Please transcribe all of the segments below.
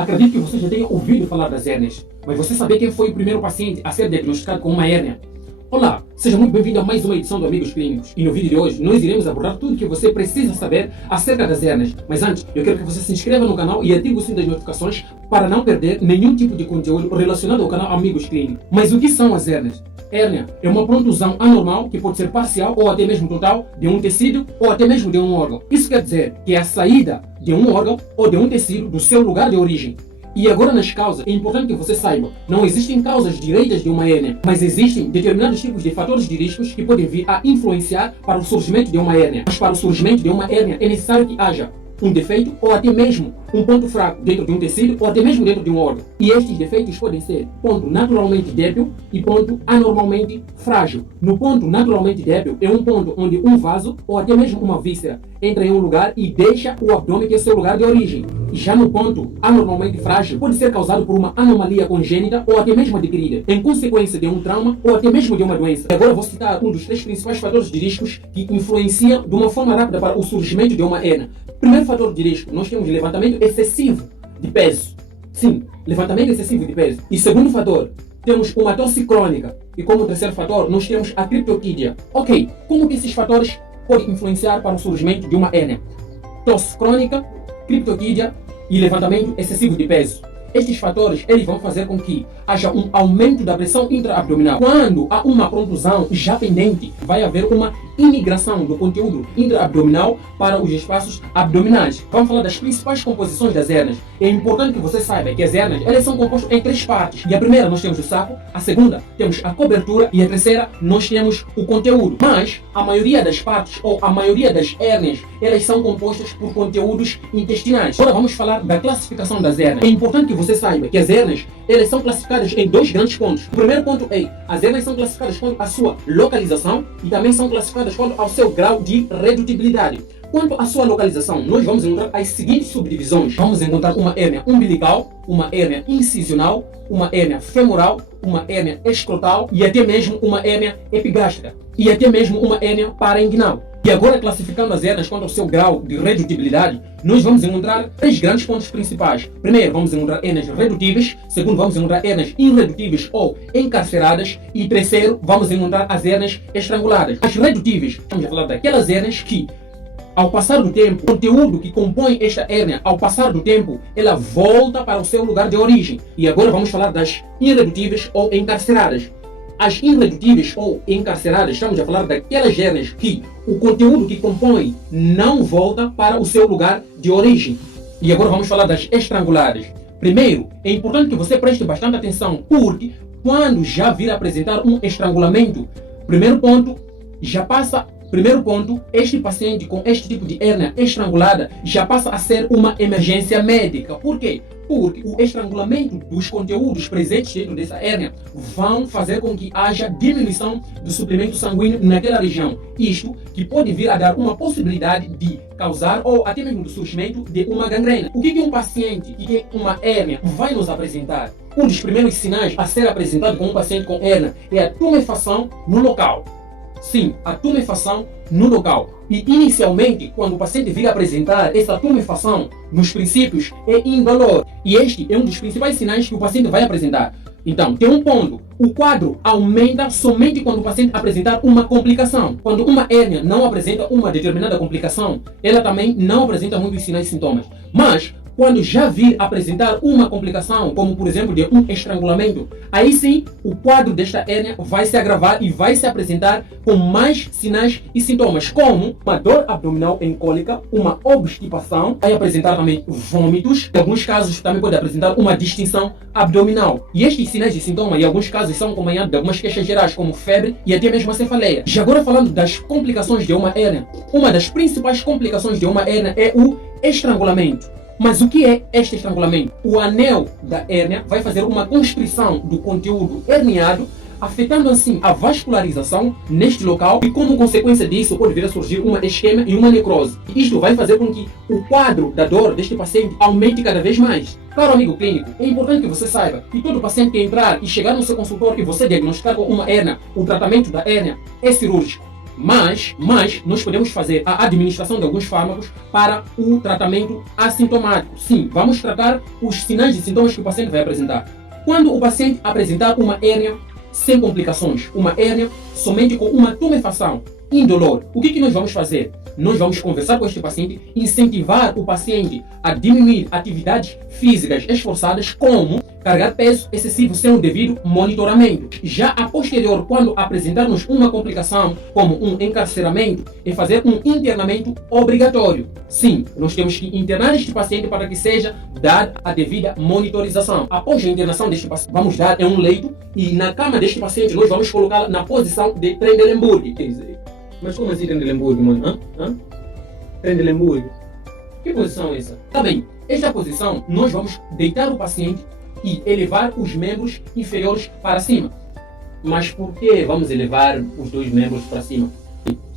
Acredito que você já tenha ouvido falar das hérnias, mas você sabia quem foi o primeiro paciente a ser diagnosticado com uma hérnia? Olá, seja muito bem-vindo a mais uma edição do Amigos Clínicos. E no vídeo de hoje nós iremos abordar tudo o que você precisa saber acerca das hérnias. Mas antes, eu quero que você se inscreva no canal e ative o sininho das notificações para não perder nenhum tipo de conteúdo relacionado ao canal Amigos Clínicos. Mas o que são as hérnias? Hérnia é uma protusão anormal que pode ser parcial ou até mesmo total de um tecido ou até mesmo de um órgão. Isso quer dizer que é a saída de um órgão ou de um tecido do seu lugar de origem. E agora nas causas, é importante que você saiba, não existem causas direitas de uma hérnia, mas existem determinados tipos de fatores de riscos que podem vir a influenciar para o surgimento de uma hérnia. Mas para o surgimento de uma hérnia é necessário que haja um defeito ou até mesmo um ponto fraco dentro de um tecido ou até mesmo dentro de um órgão. E estes defeitos podem ser ponto naturalmente débil e ponto anormalmente frágil. No ponto naturalmente débil é um ponto onde um vaso ou até mesmo uma víscera entra em um lugar e deixa o abdômen que é seu lugar de origem. Já no ponto anormalmente frágil pode ser causado por uma anomalia congênita ou até mesmo adquirida, em consequência de um trauma ou até mesmo de uma doença. Agora vou citar um dos 3 principais fatores de riscos que influenciam de uma forma rápida para o surgimento de uma hérnia. Primeiro fator de risco, nós temos levantamento excessivo de peso. Sim, levantamento excessivo de peso. E segundo fator, temos uma tosse crônica. E como terceiro fator, nós temos a criptoquídia. Ok, como que esses fatores podem influenciar para o surgimento de uma hérnia? Tosse crônica, criptoquídia e levantamento excessivo de peso. Estes fatores eles vão fazer com que haja um aumento da pressão intraabdominal. Quando há uma protusão já pendente, vai haver uma imigração do conteúdo intraabdominal para os espaços abdominais. Vamos falar das principais composições das hérnias. É importante que você saiba que as hérnias elas são compostas em 3 partes. E a primeira nós temos o saco, a segunda temos a cobertura e a terceira nós temos o conteúdo. Mas a maioria das partes ou a maioria das hérnias elas são compostas por conteúdos intestinais. Agora vamos falar da classificação das hérnias. É importante que você saiba que as hérnias elas são classificadas em 2 grandes pontos. O primeiro ponto é as hérnias são classificadas quanto à sua localização e também são classificadas quanto ao seu grau de redutibilidade. Quanto à sua localização, nós vamos encontrar as seguintes subdivisões. Vamos encontrar uma hérnia umbilical, uma hérnia incisional, uma hérnia femoral, uma hérnia escrotal e até mesmo uma hérnia epigástrica e até mesmo uma hérnia parenguinal. E agora, classificando as hérnias quanto ao seu grau de redutibilidade, nós vamos encontrar 3 grandes pontos principais. Primeiro, vamos encontrar hérnias redutíveis. Segundo, vamos encontrar hérnias irredutíveis ou encarceradas. E terceiro, vamos encontrar as hérnias estranguladas. As redutíveis, vamos falar daquelas hérnias que, ao passar do tempo, o conteúdo que compõe esta hérnia, ao passar do tempo, ela volta para o seu lugar de origem. E agora vamos falar das irredutíveis ou encarceradas. As irredutíveis ou encarceradas, estamos a falar daquelas hérnias que o conteúdo que compõe não volta para o seu lugar de origem. E agora vamos falar das estranguladas. Primeiro, é importante que você preste bastante atenção, porque quando já vir apresentar um estrangulamento, primeiro ponto, este paciente com este tipo de hérnia estrangulada já passa a ser uma emergência médica. Por quê? Porque o estrangulamento dos conteúdos presentes dentro dessa hérnia vão fazer com que haja diminuição do suprimento sanguíneo naquela região. Isto que pode vir a dar uma possibilidade de causar ou até mesmo do surgimento de uma gangrena. O que um paciente que tem uma hérnia vai nos apresentar? Um dos primeiros sinais a ser apresentado com um paciente com hérnia é a tumefação no local. Sim, a tumefação no local. E inicialmente, quando o paciente vir apresentar essa tumefação, nos princípios é indolor. E este é um dos principais sinais que o paciente vai apresentar. Então, tem um ponto. O quadro aumenta somente quando o paciente apresentar uma complicação. Quando uma hérnia não apresenta uma determinada complicação, ela também não apresenta muitos sinais e sintomas. Mas, quando já vir apresentar uma complicação, como por exemplo de um estrangulamento, aí sim o quadro desta hérnia vai se agravar e vai se apresentar com mais sinais e sintomas, como uma dor abdominal em cólica, uma obstipação, vai apresentar também vômitos, em alguns casos também pode apresentar uma distensão abdominal. E estes sinais e sintomas, em alguns casos, são acompanhados de algumas queixas gerais, como febre e até mesmo a cefaleia. Já agora falando das complicações de uma hérnia, uma das principais complicações de uma hérnia é o estrangulamento. Mas o que é este estrangulamento? O anel da hérnia vai fazer uma constrição do conteúdo herniado, afetando assim a vascularização neste local e como consequência disso pode vir a surgir uma isquemia e uma necrose. Isto vai fazer com que o quadro da dor deste paciente aumente cada vez mais. Caro amigo clínico, é importante que você saiba que todo paciente que entrar e chegar no seu consultório e você diagnosticar com uma hérnia, o tratamento da hérnia é cirúrgico. Mas nós podemos fazer a administração de alguns fármacos para o tratamento assintomático. Sim, vamos tratar os sinais e sintomas que o paciente vai apresentar. Quando o paciente apresentar uma hérnia sem complicações, uma hérnia somente com uma tumefação indolor, o que nós vamos fazer? Nós vamos conversar com este paciente, incentivar o paciente a diminuir atividades físicas esforçadas, como carregar peso excessivo sem o devido monitoramento. Já a posterior, quando apresentarmos uma complicação, como um encarceramento, é fazer um internamento obrigatório. Sim, nós temos que internar este paciente para que seja dada a devida monitorização. Após a internação deste paciente, vamos dar um leito e na cama deste paciente nós vamos colocá-la na posição de Trendelenburg. Quer dizer, mas como assim Trendelenburg, mano? Trendelenburg? Que posição é essa? Tá bem, esta posição nós vamos deitar o paciente e elevar os membros inferiores para cima. Mas por que vamos elevar os dois membros para cima?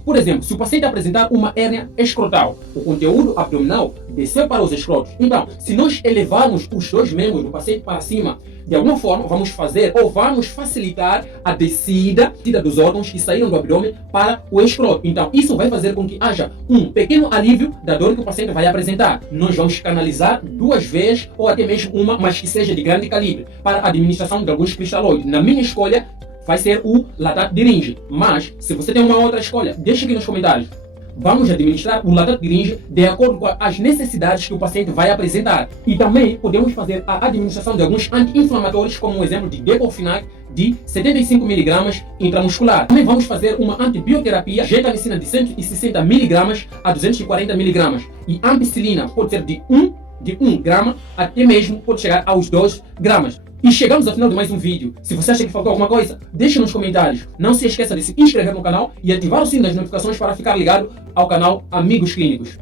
Por exemplo, se o paciente apresentar uma hérnia escrotal, o conteúdo abdominal desceu para os escrotos. Então, se nós elevarmos os dois membros do paciente para cima, de alguma forma vamos fazer ou vamos facilitar a descida dos órgãos que saíram do abdômen para o escroto. Então, isso vai fazer com que haja um pequeno alívio da dor que o paciente vai apresentar. Nós vamos canalizar 2 vezes ou até mesmo uma, mas que seja de grande calibre, para a administração de alguns cristalóides. Na minha escolha, vai ser o lactato de Ringe. Mas, se você tem uma outra escolha, deixa aqui nos comentários. Vamos administrar o lactato de Ringe de acordo com as necessidades que o paciente vai apresentar. E também podemos fazer a administração de alguns anti-inflamatórios, como o exemplo de Deporfinac de 75 mg intramuscular. Também vamos fazer uma antibioterapia, gentamicina de 160 mg a 240 mg. E ampicilina pode ser de 1 grama até mesmo pode chegar aos 2 gramas. E chegamos ao final de mais um vídeo. Se você acha que faltou alguma coisa, deixe nos comentários. Não se esqueça de se inscrever no canal e ativar o sino das notificações para ficar ligado ao canal Amigos Clínicos.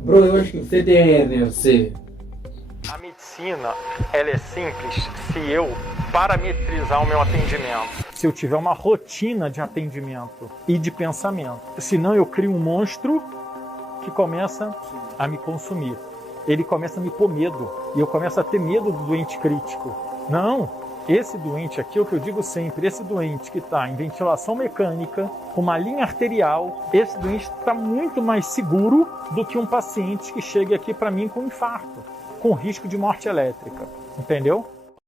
Bro, eu acho que você tem hérnia, você. A medicina, ela é simples se eu parametrizar o meu atendimento. Se eu tiver uma rotina de atendimento e de pensamento. Senão eu crio um monstro que começa a me consumir. Ele começa a me pôr medo, e eu começo a ter medo do doente crítico. Não, esse doente aqui é o que eu digo sempre, esse doente que está em ventilação mecânica, com uma linha arterial, esse doente está muito mais seguro do que um paciente que chega aqui para mim com infarto, com risco de morte elétrica, entendeu?